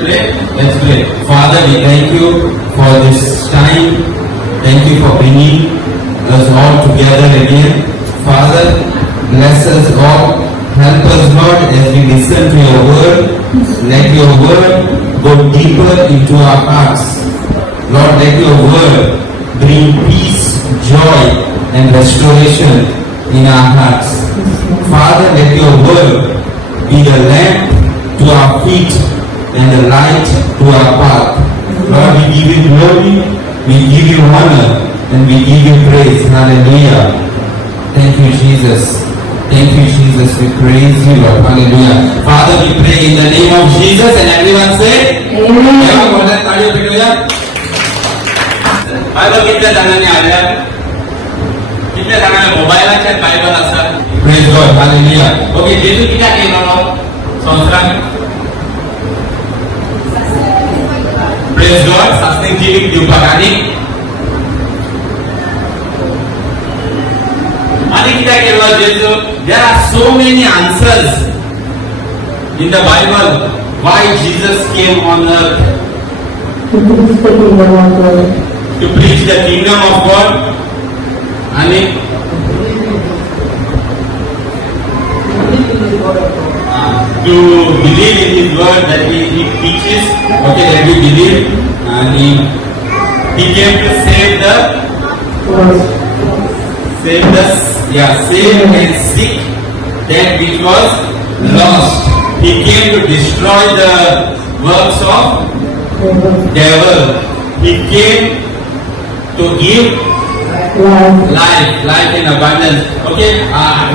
pray. Let's pray. Father, we thank you for this time. Thank you for bringing us all together again. Father, bless us all. Help us, Lord, as we listen to your word. Let your word go deeper into our hearts. Lord, let your word bring peace, joy, and restoration in our hearts. Father, let your word be the lamp to our feet and the light to our path. Lord, we give you glory, we give you honor, and we give you praise. Hallelujah. Thank you, Jesus. Thank you, Jesus. We praise you, Lord. Hallelujah. Father, we pray in the name of Jesus, and everyone say, Amen. Father, कितने जणांनी आल्या? कितने जणांना मोबाईलाचेर Bible आसा? Praise God. Hallelujah. Okay, जेजू कित्याक येयलो संवसारान? Praise God. सासणेक जिवीक दिवपाक आनी कित्याक येयलो जेजू? There are so many answers in the Bible why Jesus came on earth. To preach the kingdom of God and to believe in His word that He teaches. Okay, that we believe, and He came to save and seek that which was lost. He came to destroy the works of devil. He came to give life in abundance. Okay,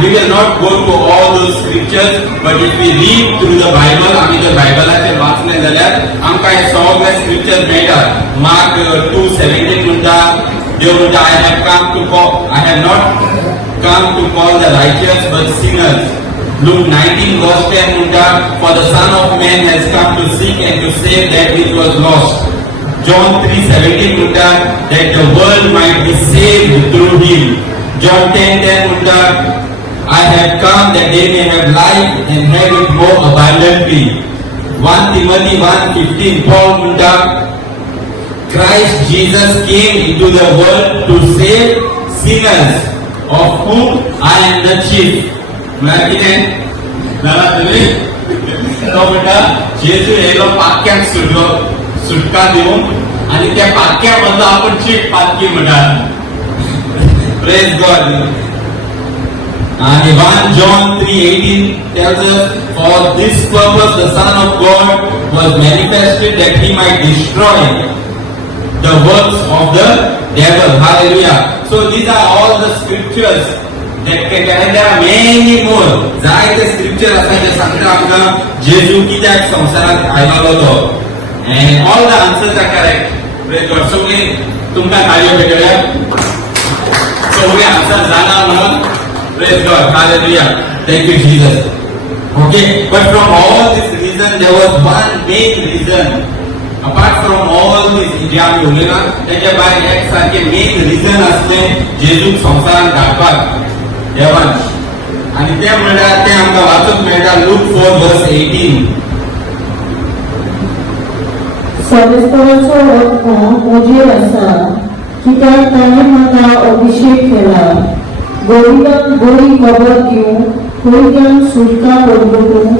we will not go to all those scriptures, but if we read through the Bible, आम्ही जर बायबलाचे वाचले जाल्यार आमकां हे सगळे scriptures मेळटात. Mark 2:17 म्हणटा, देव म्हणटा, I have not come to call the righteous but sinners. Luke 19:10 म्हणटा, for the Son of Man has come to seek and to save that which was lost. John 3:17 म्हणटा, that the world might be saved through him. John 10:10 म्हणटा, I have come that they may have life and have it more abundantly. 1 Timothy 1:15 Paul म्हणटा, Christ Jesus came into the world to save sinners, of whom I am the chief. म्हळ्यार कितें जाणा तुमी? तो म्हणटा जेजू येयलो पाक्याक सुटका दिवंक आणि त्या पाक्या बद्दल आपण चीफ पातकी म्हणतात. Praise God. And 1 John 3:18 tells us, for this purpose the Son of God was manifested that He might destroy the works of the devil. Hallelujah. So these are all the scriptures that can, and there are many more. जायते scripture आसा जे सांगता आमकां जेजू कित्याक संवसारांत आयलो तो. And all the answers are correct. Praise God. So we तुमकां ताळयो भेटल्या. So we answer जाणा म्हणून. Praise God. Hallelujah. Thank you, Jesus. Okay. But from all this reason, there was one main reason. Apart from all this, जे आमी उलयला, तेच्या भायर एक सारखे main reason आसले जेजूक संवसारांत धाडपाक देवान. आनी ते म्हणल्यार ते आमकां वाचूंक मेळटा Luke 4:18. सर्वेस्पराचो आत्मा म्हजेर आसा, कित्याक ताणें म्हाका अभिशेक केला, गरीबांक बरी खबर दिवंक, कोयत्यांक सुटका उडोवंक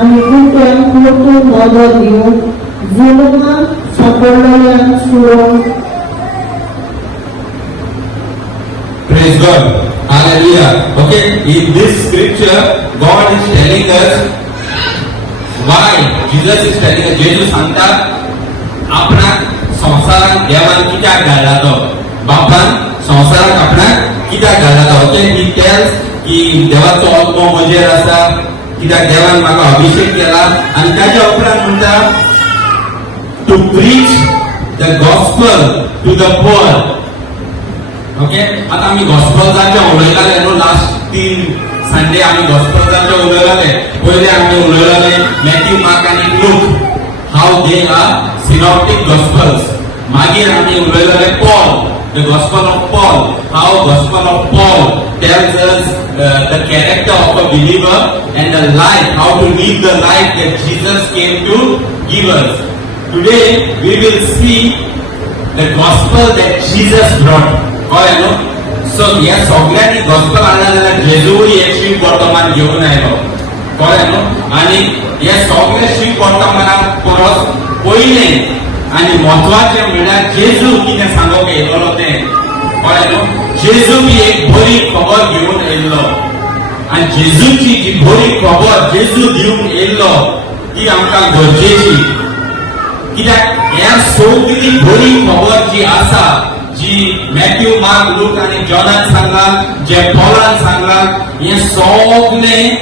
आनी कुट्यांक परतून मदत दिवंक, जुलमांत सांपडलेल्यांक सोडोवंक. Praise God. Hallelujah. Okay, in this scripture, God is telling us why. Jesus is telling us, जेजू सांगता आपणाक संवसारांत देवान कित्याक धाडला तो, बापान संवसारांत आपणाक कित्याक धाडला तो. ओके, ही टेल्स की देवाचो आत्मा म्हजेर आसा, कित्याक देवान म्हाका अभिषेक केला. आनी ताच्या उपरांत म्हणटा to preach the gospel to the poor. Okay, आता आमी गॉस्पल्साचे उलयताले न्हू, लास्ट 3 संडे आमी गॉस्पल्साचे उलयताले. पयले आमी उलयताले मॅथ्यू, मार्क आनी Luke, how they are synoptic gospels. मागीर आमी उलयताले Paul, the Gospel of Paul, how Gospel of Paul tells us the character of a believer and the life, how to live the life that Jesus came to give us. Today we will see the gospel that Jesus brought. कळ्ळें न्हू? So ह्या सगळ्यांनी gospel हाडला जाल्यार जेजूय एक chic वर्तमान घेवन आयलो. कळ्ळें न्हू? आनी ह्या सगळ्या शीक वर्तमाना परस पयलें आनी म्हत्वाचें म्हणल्यार जेजू कितें सांगोंक येयलो तें. कळ्ळें न्हू? जेजू बी एक बरी खबर घेवन येयल्लो. आनी जेजूची जी बरी खबर जेजू दिवंक येयल्लो ती आमकां गरजेची. कित्याक ह्या सगळी बरी खबर जी आसा, जी मॅथ्यू, मार्क, लूक आनी जॉनान सांगला, जे पॉलान सांगला, हे सगळें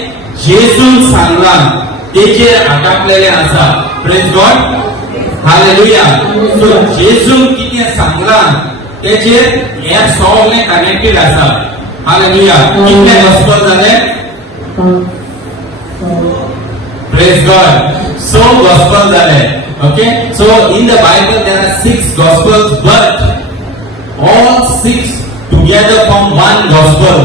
जेजून सांगला, तेजेर आटापलेलें आसा. Praise God, hallelujah. सो जेजून कितें सांगला तेजेर हे सगळें कनेक्टेड आसा. हालेलुया. कितले गॉस्पल जाले? Praise God. So gospel जाले. Okay. So in the Bible there are 6 gospels, but all 6 together form one gospel,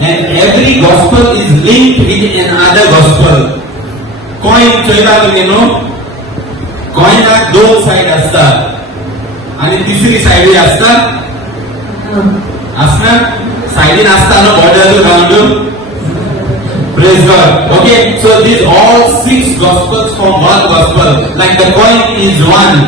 and every gospel is linked with another gospel. Coin चोयला तुमी न्हू? कॉइनाक 2 साइड असतात आणि तिसरी side असता. असना साइडीन असता न्हू border round. Praise God. Okay, so these all 6 gospels form one gospel. Like the coin is one.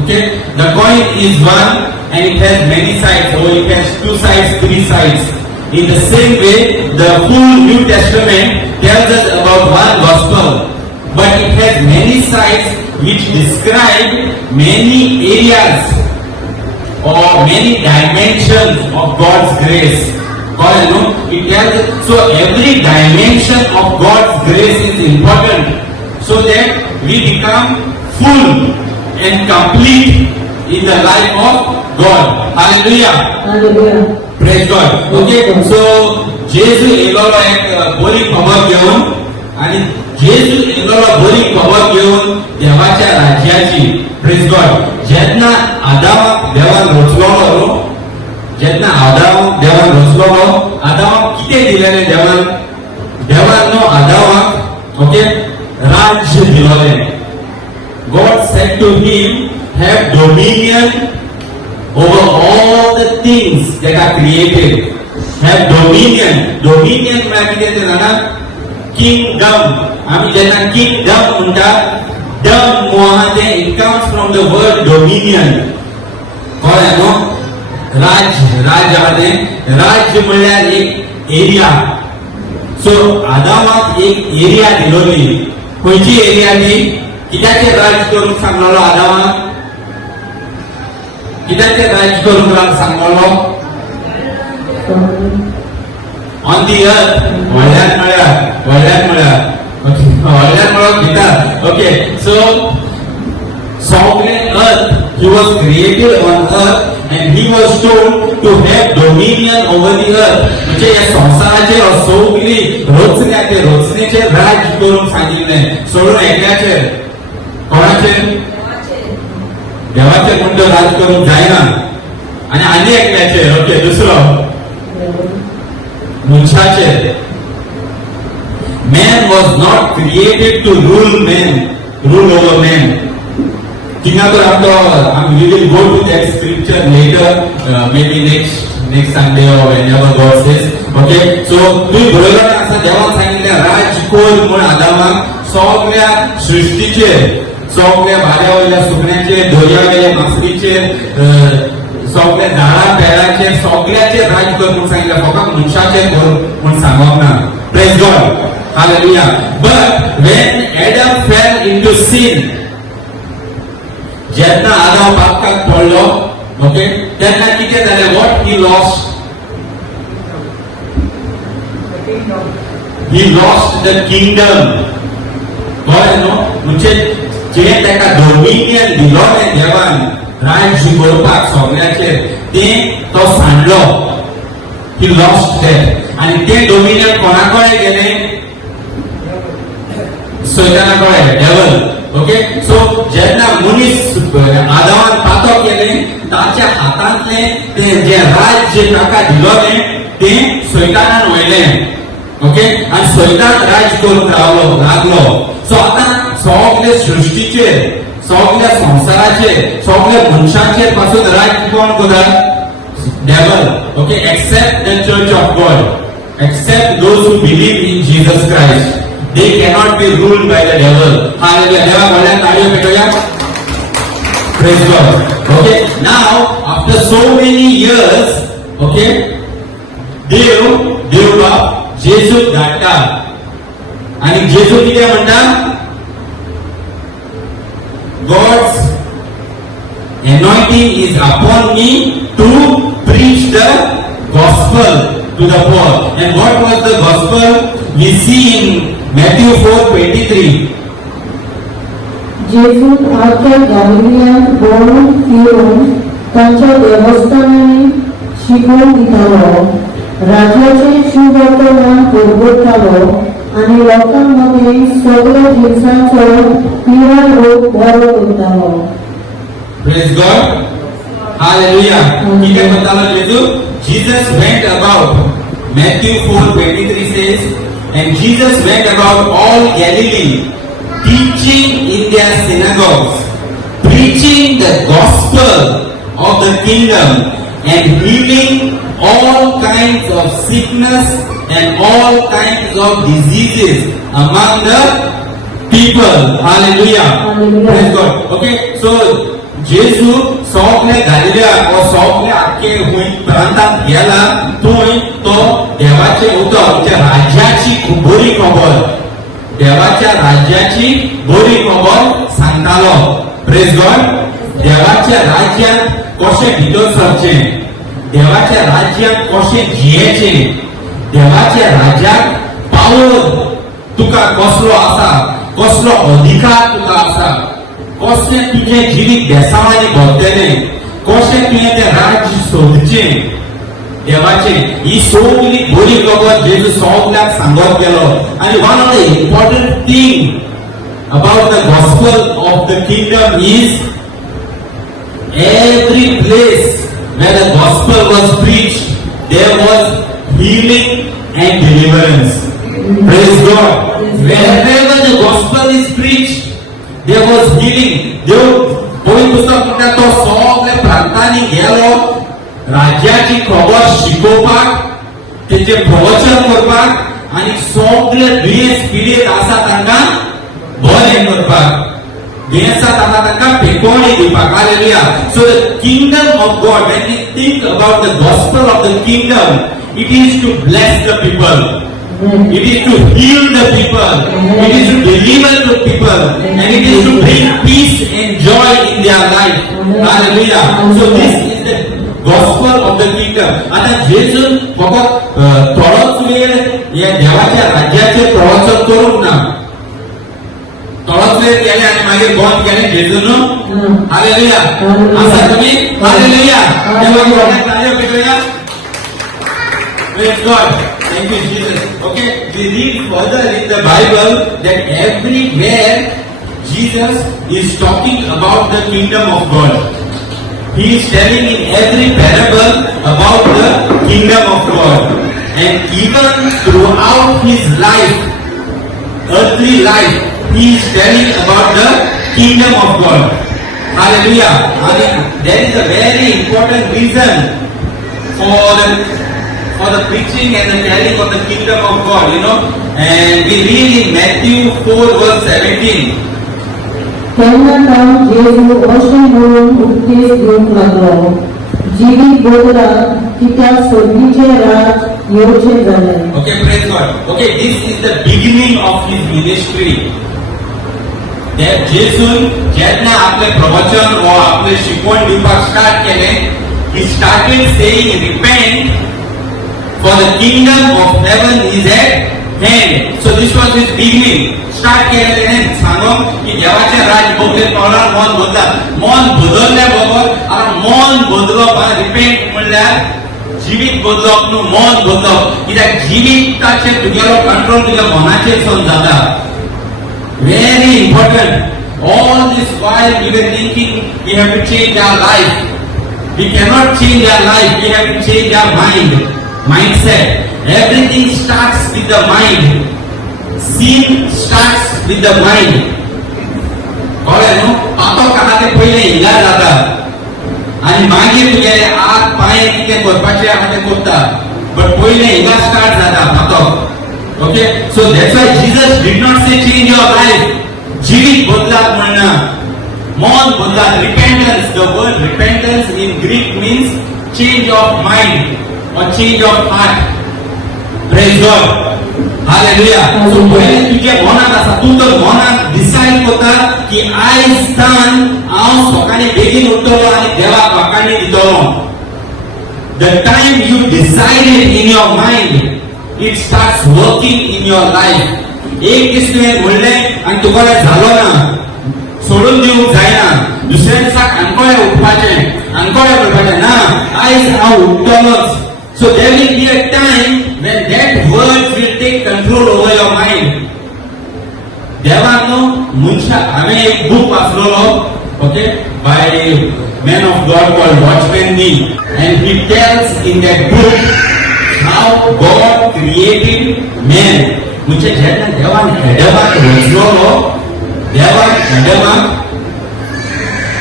Okay, the coin is one and it has many sides. So it has 2 sides, 3 sides. In the same way, the full New Testament tells us about one gospel, but it has many sides which describe many areas or many dimensions of God's grace. It tells us, so every dimension of God's grace is important, so that we become full and complete in the life of God. Hallelujah. Hallelujah. Praise God. Okay, so जेजू येयलो एक बरी खबर घेवन आणि जेजू येयलो बरी खबर घेवन देवाच्या राज्याची. Praise God. जेन्ना आदामाक देवान रचलो, जेन्ना आदामाक देवान रचलो, आदामाक कितें दिलेलें देवान? देवान न्हू आदामाक ओके राज्य दिलोलें. God said to him, have dominion over all the things that are created. Have dominion. Dominion म्हळ्यार कितें तें जाणा? Kingdom. आमी जेन्ना kingdom म्हणटा, dom मोहा तें it comes from the word dominion. कळ्ळें न्हू? राज्य आले. राज्य म्हणल्यार एक एरिया. सो आदामाक एक एरिया दिलोली. खंयची एरिया ती? कित्याचेर राज्य करूंक सांगलोलो आदामाक? कित्याचेर राज्य करूंक सांगलोलो? ऑन दी अर्थ. व्हडल्यान म्हळ्यार भितर. ओके, सो सगळें अर्थ, he was created on earth and he was told to have dominion over the earth. म्हणजे या संसाराचेर सगळी रचनेचेर राज्य करूंक सांगिल्लें. सोडून एकल्याचेर. कोणाचेर? देवाचेर म्हणतो राज करूंक जायना. आनी एकल्याचेर. ओके, दुसरो मनशाचेर. Man was not created to rule over man. Tingator we will go to that scripture later, maybe next Sunday or whenever God says. Okay, so तुम्ही बरोबर असं देवान सांगितलं राज कोर म्हणून आदामाक सगळ्या सृष्टीचेर, सगळ्या भाड्या वयल्या सुकण्याचेर, दर्या वयल्या मासळीचेर, सगळ्या झाडां पेडाचेर, सगळ्याचेर राज कर म्हणून सांगितलं. फकत मनशाचेर कर म्हणून सांगप ना. Praise God. Hallelujah. But when Adam fell into sin, जेन्ना आदाम पापकाक पडलो, ओके, तेन्ना कितें जालें? What he lost? He lost the kingdom. कळ्ळें न्हू? म्हणजे जें तेका डोमिनियन दिलोलें देवान राज्य करपाक सगळ्याचेर, तें तो सांडलो. He lost that. आनी तें डोमिनियन कोणा कडेन गेलें? सैताना कडेन, डेव्हल. ओके, सो जेन्ना मनीस आदामान पातक केलें, ताच्या हातांतले ते जे राज्य ताका दिलो ते सैतानान व्हयलें. ओके, आणि सैतान राज करून लागलो. सो आता सगळे सृष्टीचेर, सगळ्या संसाराचेर, सगळ्या मनशांचेर पासून राज कोण करता? Devil. Okay, except the church of God, except those who believe in Jesus Christ, they cannot be ruled by the devil. Hallelujah. देवा बोलल्या ताळ्यो पेटूया. Praise God. Okay, now after so many years, okay, देव बाप जेजू धाडटा आणि जेजू कितें म्हणटा? God's anointing is upon me to preach the gospel to the poor. And what was the gospel? We see in Matthew 4:23. जेजू आख्या गॅलिलियांत भोंवून फिरून तांच्या देवस्थानांनी शिकवण दितालो, राज्याचे सुवर्तमान परगटतालो आणि लोकांमध्ये सगळ्या जिन्सांचो पिराय रोग बरो करतालो. Praise God. Hallelujah. कितें म्हणतालो जेजू? Jesus went about. Matthew 4:23 says, and Jesus went about all Galilee, teaching in their synagogues, preaching the gospel of the kingdom, and healing all kinds of sickness and all kinds of diseases among the people. Hallelujah. Hallelujah. Praise God. Okay, so जेजू सगळे घालिल्या व सगळे आख्खे प्रांतांत गेला. थंय तो देवाचे उतर त्या राज्याची बरी खबर, देवाच्या राज्याची बरी खबर सांगतालो. Praise God. देवाच्या राज्यांत कशें भितर सरचें, देवाच्या राज्यांत कशें जियेचें, देवाच्या राज्यात पावर तुका कसलो आसा, कसलो अधिकार तुका आसा, कशें तुजें जिवीत बेसावांनी भरतलें, कशें तुवें तें राज्य सोदचें देवाचें, ही सगळी बरी खबर जेजू सगळ्यांक सांगत गेलो. आनी one of the important thing about the gospel of the kingdom is every place where the gospel was preached, there was healing and deliverance. Praise God. Wherever the gospel is preached, there was healing. देव पवित्र पुस्तक म्हणटा तो सगळ्या प्रांतांनी गेलो राज्याची खबर शिकोवपाक, तेचे प्रवचन करपाक आनी सगळे दुयेंस पिडीत आसा तांकां बरें करपाक, दुयेंसांत आसा तांकां पेकोवणी दिवपाक. Hallelujah. So the kingdom of God, when we think about the gospel of the kingdom, it is to bless the people. It is to heal the people. It is to deliver the people. And it is to bring peace and joy in their life. Hallelujah. So this is the gospel of the kingdom. आता जेजून फकत थोडोच वेळ या देवाच्या राज्याचे प्रवचन करूंक ना, थोडोच वेळ केले आनी मागीर बंद केले जेजून. हालेलुया. आसा तुमी? हालेलुया. देवाक बरें ताळयो पेटोया. Praise God. Thank you, Jesus. Okay, we read further in the Bible that everywhere Jesus is talking about the kingdom of God. He is telling in every parable about the kingdom of God. And even throughout his life, earthly life, he is telling about the kingdom of God. Hallelujah. And there is a very important reason for the preaching and the telling of the kingdom of God, you know. And we read in Matthew 4 verse 17. तेन्ना जेजू अशें म्हणून उपदेश दिवंक लागलो, जिवीत बदला कित्याक स्वर्गीचे राज येवचें जालें. Okay, praise God. Okay, this is the beginning of his ministry. That जेजून जेन्ना आपले प्रवचन वा आपले शिकवण दिवपाक स्टार्ट केलें, he started saying, repent, for the kingdom of heaven is at hand. So this was his beginning. Start केले तेणें सांगोन की देवाचें राज भोगले तोंडार मन बदला. मन बदलल्या बरोबर आतां मन बदलप, रिपेंट म्हणल्यार जिवीत बदलप न्हू, मन बदलप. कित्याक जिवीताचेर तुगेलो कंट्रोल तुज्या मनाचेर सोन जाता. Very important. All this while we were thinking we have to change our life. We cannot change our life. We have to change our mindset. Everything starts with the mind. Sin starts with the mind. कळ्ळें न्हू? पातोक आहा ते पयलें हिंगा जाता आनी मागीर तुगे हात पांय कितें करपाचें आहा तें करता. बट पयलें हिंगा स्टार्ट जाता पातोक. Okay? So that's why Jesus did not say change your life. जिवीत बदलात म्हणना. मन बदलात. Repentance. The word repentance in Greek means change of mind or change of heart. Praise God. Hallelujah. So पहिले तुझे मनात आसा तू तर मनात डिसाइड करता की आयज तान हांव सकाळी बेगीन उठतलो आनी देवाक वाखाणणी दितलो. The time you decided in your mind, it starts working in your life. एक दीस तुवें म्हणलें आनी तुका झालो ना, सोडून दिवंक जायना. दुसऱ्या दिसाक आनकोळें उठपाचें, आनकोळें करपाचें ना, आयज हांव उठतलोच. So there will be a time when that word will take control over your mind. देवान न्हू मनशाक हांवें एक बूक वाचलोलो, okay, by man of God called Watchman Nee, and he tells in that book how God created man. म्हणजे जेन्ना देवान एडमाक रचलोलो, देवान एडमाक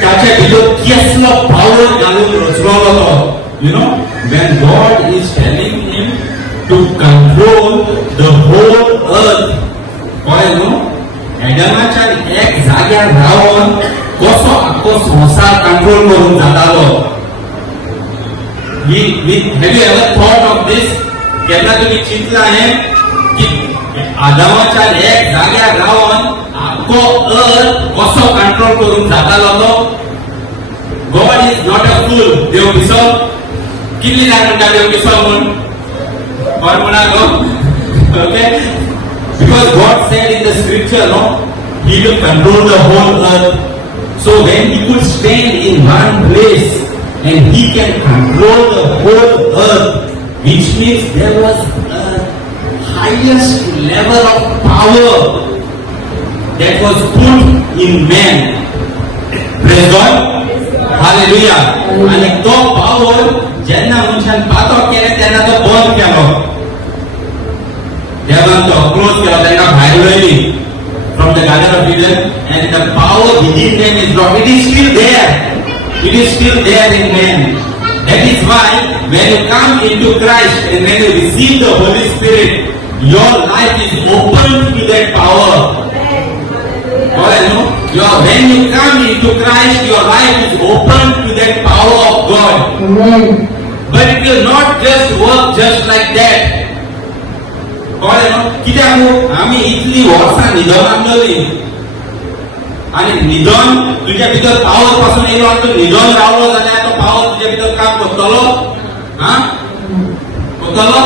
ताचे भितर कसलो पावर घालून रचलोलो तो. You know, when God is telling him to control the whole earth, कळ्ळें न्हू? एडमाच्या एक जाग्यार रावन कसो आख्खो संसार कंट्रोल करून जातालो. Have you ever thought of this? केन्ना तुमी चिंतलां हें की आदामाच्या एक जाग्यार रावन आख्खो अर्थ कसो कंट्रोल करून जातालो तो? God is not a fool. देव पिसो कितली जाण म्हणटा देव पिसो म्हूण? कोण म्हणा गो? Okay? Because God said in the scripture, no, He will control the whole earth. So when He could stand in one place and He can control the whole earth, which means there was a highest level of power that was put in man. Praise God. Hallelujah. आणि तो power जेन्ना मनशान पातो केले तेन्ना तो बंद केलो. देवान तो क्लोज केलो, तेन्ना भायर उडयली from the Garden of Eden, and the power within them is not. It is still there. It is still there in man. That is why when you come into Christ and when you receive the Holy Spirit, your life is open to that power. When you come into Christ, your life is open to that power of God. Amen. But it will not just work just like that. कित्याक आमी इतली वर्सां निधनान दवरली आनी निधन तुज्या भितर power पासून येयलो आनी तूं निधन रावलो जाल्यार तो पावर तुज्या भितर काम करतलो? करतलो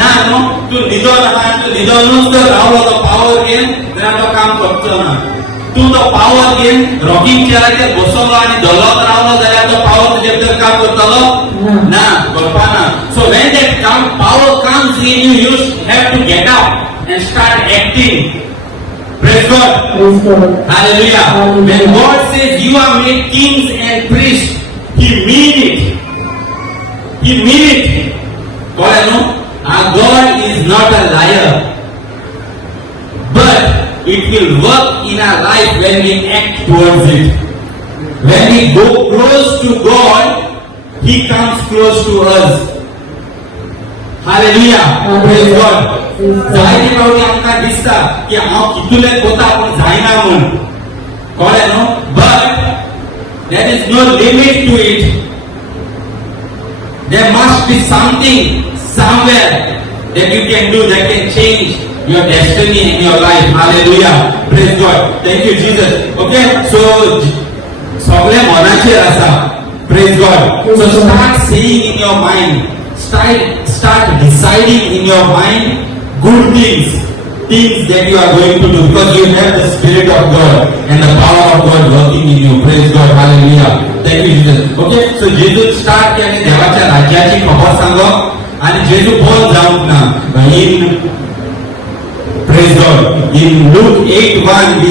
ना न्हू. तूं निधन आहा आनी तूं निधनूच जर रावलो तो पावर घेवन जाल्यार तो काम करचो ना. तूं तो पावर घेवन रॉकिंग चेअराचेर बसलो आनी धलोत रावलो जाल्यार तो पावर तुज्या भितर काम करतलो? ना, करपाना. So when that power comes in you, you have to get up and start acting. Praise God. Praise God. Hallelujah. When God says you are made kings and priests, He mean it. He mean it. Our God is not a liar. But it will work in our life when we act towards it. When we go close to God, He comes close to us. Hallelujah. Praise God. जायते फावटी आमकां दिसता की हांव कितलें कोता पूण जायना म्हूण. कळ्ळें न्हू? But there is no limit to it. There must be something somewhere that you can do that can change your destiny in your life. Hallelujah. Praise God. Thank you, Jesus. Okay? So सगळें मनाचेर आसा. Praise God. So start saying in your mind, start deciding in your mind good things that you are going to do, because you have the Spirit of God and the power of God working in you. Praise God. Hallelujah. Thank you, Jesus. Okay? So Jesus start केले देवाच्या राज्याची खबर सांगो आणि जेजू बोल जावंक ना. Praise God. In Luke 8:1 we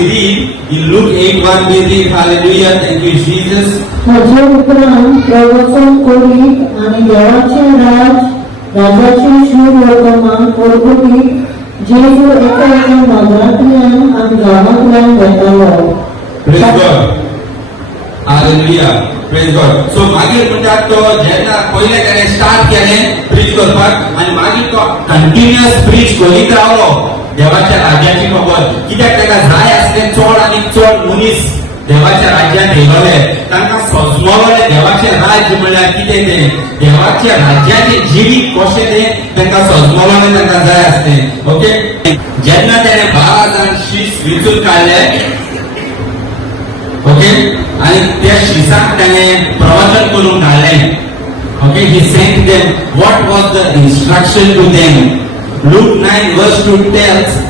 read, hallelujah, thank you, Jesus. हाचे उपरांत प्रवचन करीत आनी देवाचे राजाचे शुभ वर्तमान परगटीत जेजू एका नगरांतल्यान आनी गांवांतल्यान येतालो. Praise God. Hallelujah. Praise God. So मागीर म्हणटात तो जेन्ना पयले ताणें स्टार्ट केलें प्रीच करपाक आनी मागीर तो कंटिन्युअस प्रीच करीत रावलो देवाच्या राज्याची खबर. कित्याक ताका जाय आसलें चड आनी चड मनीस देवाच्या राज्यांत येयलोले. तांकां समजलोलें देवाचें राज्य म्हळ्यार कितें तें, देवाच्या राज्याचें जिवीत कशें तें तांकां समजलोलें, तांकां जाय आसलें. ओके. जेन्ना ताणें 12 जाण शिश वेंचून काडले, ओके, आणि त्या शिसाक ताणें प्रवचन करून धाडलें. Okay, he sent them. What was the instruction to them? Luke 9 verse 2 tells,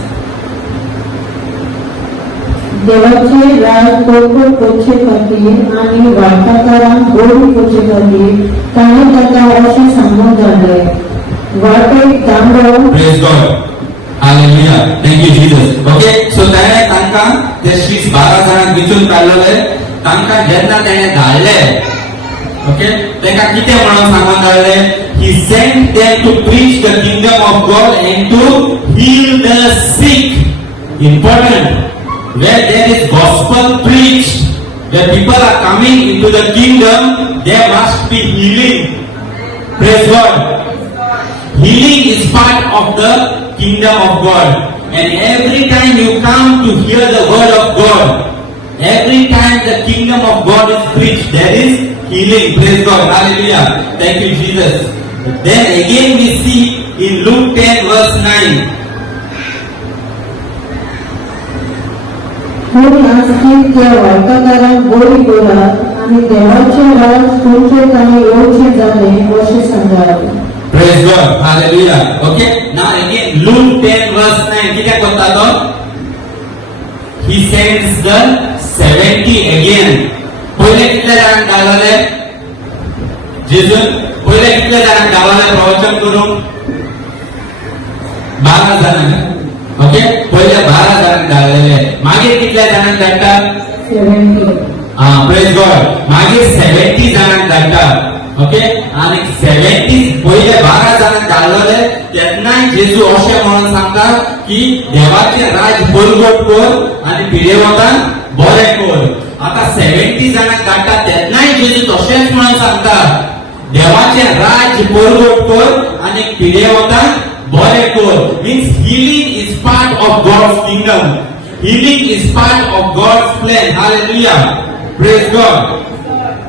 देवाचे राज परगट करचे खातीर आनी वार्ताकारांक बरी करचे खातीर ताणें ताका अशें सांगून धाडलें. वाटेक तांबडो. praise God. Hallelujah. Thank you Jesus. Okay, so ताणें तांकां ते शीस 12 जाणांक वेंचून काडलेले. तांकां जेन्ना ताणें धाडले, ओके, तांकां कितें म्हणून सांगून धाडलें? He sent them to preach the kingdom of God and to heal the sick. Important. Where there is gospel preached, where people are coming into the kingdom, there must be healing. Praise God. Healing is part of the kingdom of God. And every time you come to hear the word of God, every time the kingdom of God is preached, there is healing. Praise God. Hallelujah. Thank you Jesus. Then again we see in Luke 10 verse 9. पूण आसकीत त्या वार्ताकारांक बरी करात आनी देवाचे राज तुमचे ताणें येवचें जालें अशें सांगात. Praise God. Hallelujah. Okay. Now again Luke 10 verse 9. कित्याक कोत्ता तो? He sends the 70 again. पहिले कितले जाणांक धाडलेले? जेजून पहिले कितले जाणांक धाडलेले प्रवचन करून? 12 जाणांक. ओके, पहिले 12 जाणांक धाडलेले. मागीर कितले जाणांक धाडटा? 70. Praise God. मागीर 70 जाणांक धाडटा. ओके, आणि 70 पहिले 12 जाणांक धाडलेले तेन्नाय जेजू अशें म्हणून सांगता की देवाचे राज परगट कर आनी पिडेवतांक बरें कर. आता 70 जाणांक धाडटा तेन्नाय जेजू तशेंच म्हणून सांगता देवाचे राज परगट कर आनी पिडेवतांक बरें कर. Means healing is part of God's kingdom. Healing is part of God's plan. Hallelujah. Praise God.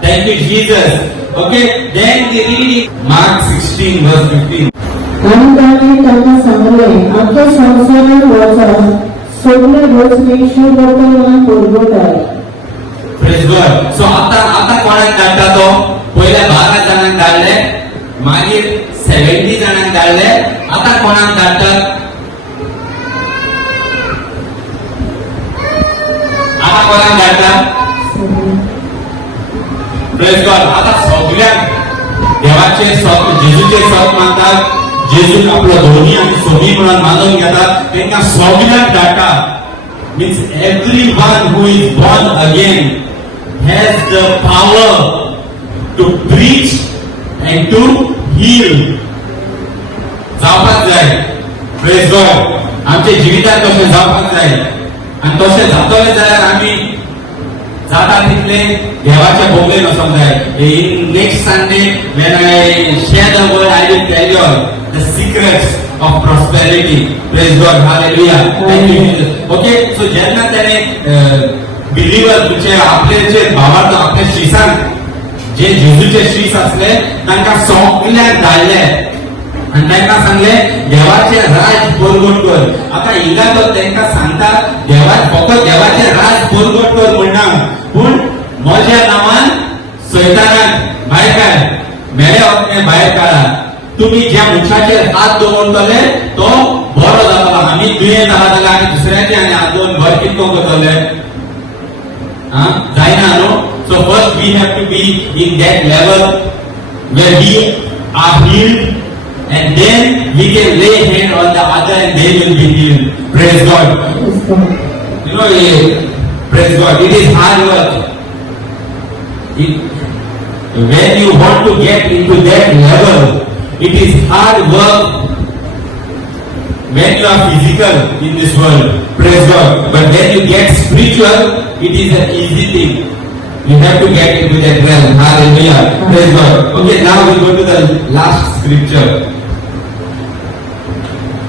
Thank you Jesus. Okay, then we read in Mark 16 verse 15. आनी ताणें तांकां सांगलें, आख्या संवसारांत वचात, सगळे वचपी शुभ वर्तमान परगटाय. Praise God. So आता कोणाक धाडटा तो? पहिले 12 जाणांक धाडले, मागीर 70 जाणांक धाडले, आता कोणाक धाडटात? आता कोणाक धाडटात? Praise God. आता सगळ्यांक देवाचे जेजूचे सत मानतात, जेजूक आपलो धोनी आनी सोबी म्हणून मानून घेतात, तांकां सगळ्यांक धाडटा. Means everyone who is born again has the power to preach and to heal. जावपाक जाय. Praise God. आमच्या जिवितांत तशें जावपाक जाय आनी तशें जातलें जाल्यार आमी जाता तितले देवाच्या भोवलेन वचोंक जाय. In next Sunday when I share the word, I will tell you the secrets of prosperity. Praise God. Hallelujah. Thank you Jesus. Okay, so जेन्ना ताणें बिलीवर तुझे आपले जे भावार्थ आपल्या शिसांक जे जेजूचे शीस असले तांकां सगळ्यांक धाडले आनी तांकां सांगले देवाचे राज परगट कर. आता हिंगा तो तांकां सांगता फकत देवाचे राज परगट कर म्हणना, पूण म्हज्या नांवान सैतानाक भायर काड, मेळे वखदें भायर काडा. तुम्ही ज्या मनशाचेर हात दवरतले तो बरो जातलो. आमी दुयेंत आहा जाल्यार आमी दुसऱ्याचे आनी हात दवरून घर कितको करतले? जायना न्हू. So first we have to be in that level where we are healed, and then we can lay hand on the other and they will be healed. Praise God. You know, praise God. It is hard work. When you want to get into that level, it is hard work when you are physical in this world, praise God. But when you get spiritual, it is an easy thing. You have to get into that realm. Hallelujah. Praise God. Okay, now we go to the last scripture.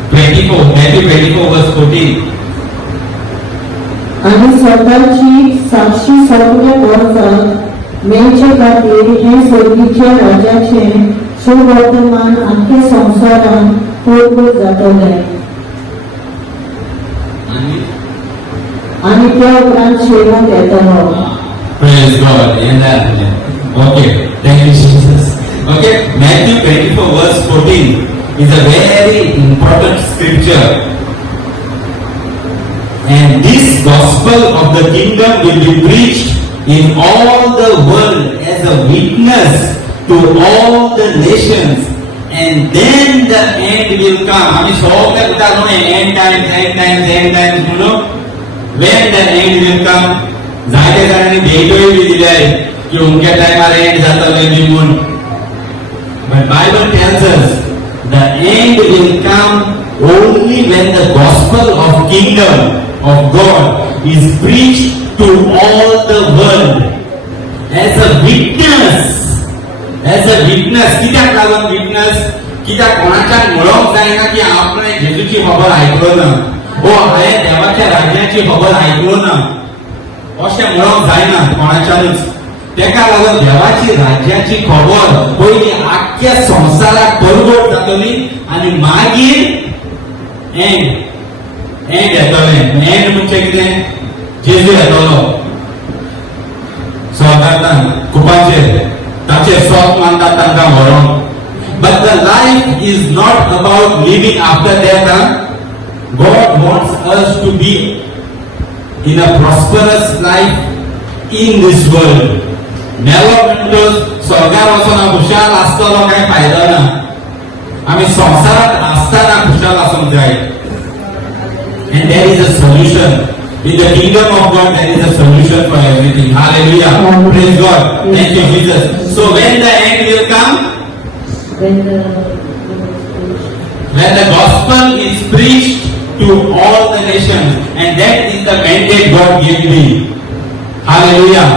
24, Matthew 24 verse 14. आणि स्वतःची साक्षी सगळ्या करतात मेचे खातीर हे स्वर्गीच्या राजाचे सुवर्तमान आख्या संवसारान पोरपूर जातले आणि त्या उपरांत शेवट येतलो. Praise God. Amen. Okay, thank you Jesus. Okay, Matthew 24 verse 14 is a very important scripture. And this gospel of the kingdom will be preached in all the world as a witness to all the nations, and then the end will come. I mean, so end times, you know, when the end will come. जायते जाणांनी भेटोय B दिल्याय की उनक्या टायमार and जातले निघून. But Bible tells us the end will come only when the gospel of kingdom of God is preached to all the world as a witness. As a witness. कित्याक लागून witness? कित्याक कोणाच्यान म्हणूंक जायना की आपण जेजूची खबर आयकलो ना, हो हांवें देवाच्या राज्याची खबर आयकलो ना, अशें म्हणूंक जायना कोणाच्यानूच. तेका लागून देवाची राज्याची खबर पयली आख्या संवसाराक परगट जातली आनी मागीर एंड येतले. एंड म्हणजे कितें? जेजू येतलो स्वर्गांतल्यान कुपाचेर, ताचेर सोप मानतात तांकां व्हरोंक. But the life is not about living after death. God wants us to be in a prosperous life in this world. Never म्हणटोच स्वर्गार वचून खुशाल आसतलो काय फायदो ना. आमी संवसारात आसतना खुशाल आसूंक जाय. And there is a solution. In the kingdom of God there is a solution for everything. Hallelujah. Praise God. Thank you Jesus. So when the end will come? When the gospel is preached to all the nations, and that is the mandate God gave me. Hallelujah.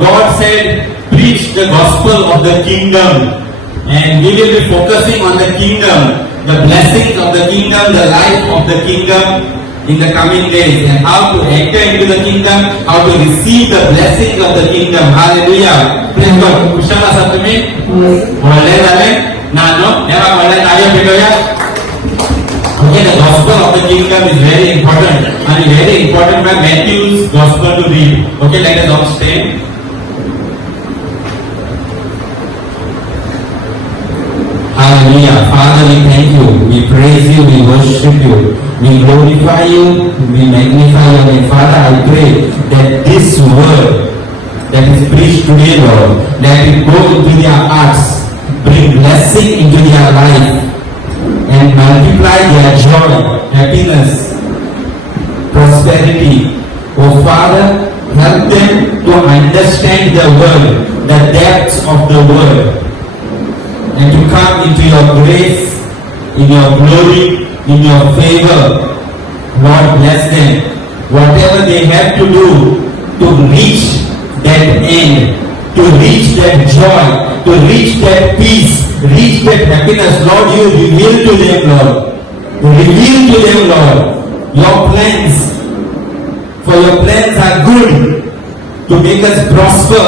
God said, preach the gospel of the kingdom, and we will be focusing on the kingdom, the blessings of the kingdom, the life of the kingdom in the coming days, and how to enter into the kingdom, how to receive the blessings of the kingdom. Hallelujah. Praise God. Kushal asa tumi? Walay zale? Nano? Nera walay tayo bitoya? Okay, the gospel of the kingdom is very important, and very important by Matthew's gospel to read. Okay, let us all stand. Hallelujah. Father, we thank you, we praise you, we worship you, we glorify you, we magnify your name. Father, I pray that this word that is preached today, Lord, that it go into their hearts, bring blessing into their life, and multiply their joy, happiness, prosperity. Oh Father, help them to understand the word, the depths of the word, and to come into your grace, in your glory, in your favor. Lord, bless them. Whatever they have to do to reach that end, to reach that joy, to reach that peace, reach that happiness, Lord, you reveal to them, Lord. Reveal to them, Lord, your plans. For your plans are good, to make us prosper,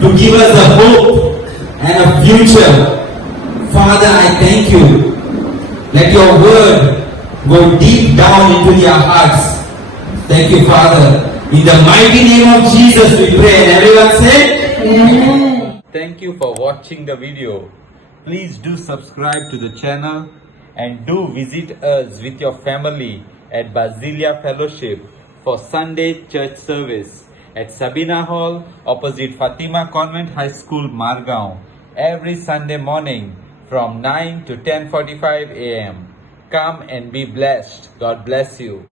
to give us a hope and a future. Father, I thank you. Let your word go deep down into their hearts. Thank you, Father. In the mighty name of Jesus we pray. And everyone say, Amen. Thank you for watching the video. Please do subscribe to the channel and do visit us with your family at Basilia Fellowship for Sunday church service at Sabina Hall opposite Fatima Convent High School, Margao, every Sunday morning from 9 to 10:45 a.m. Come and be blessed. God bless you.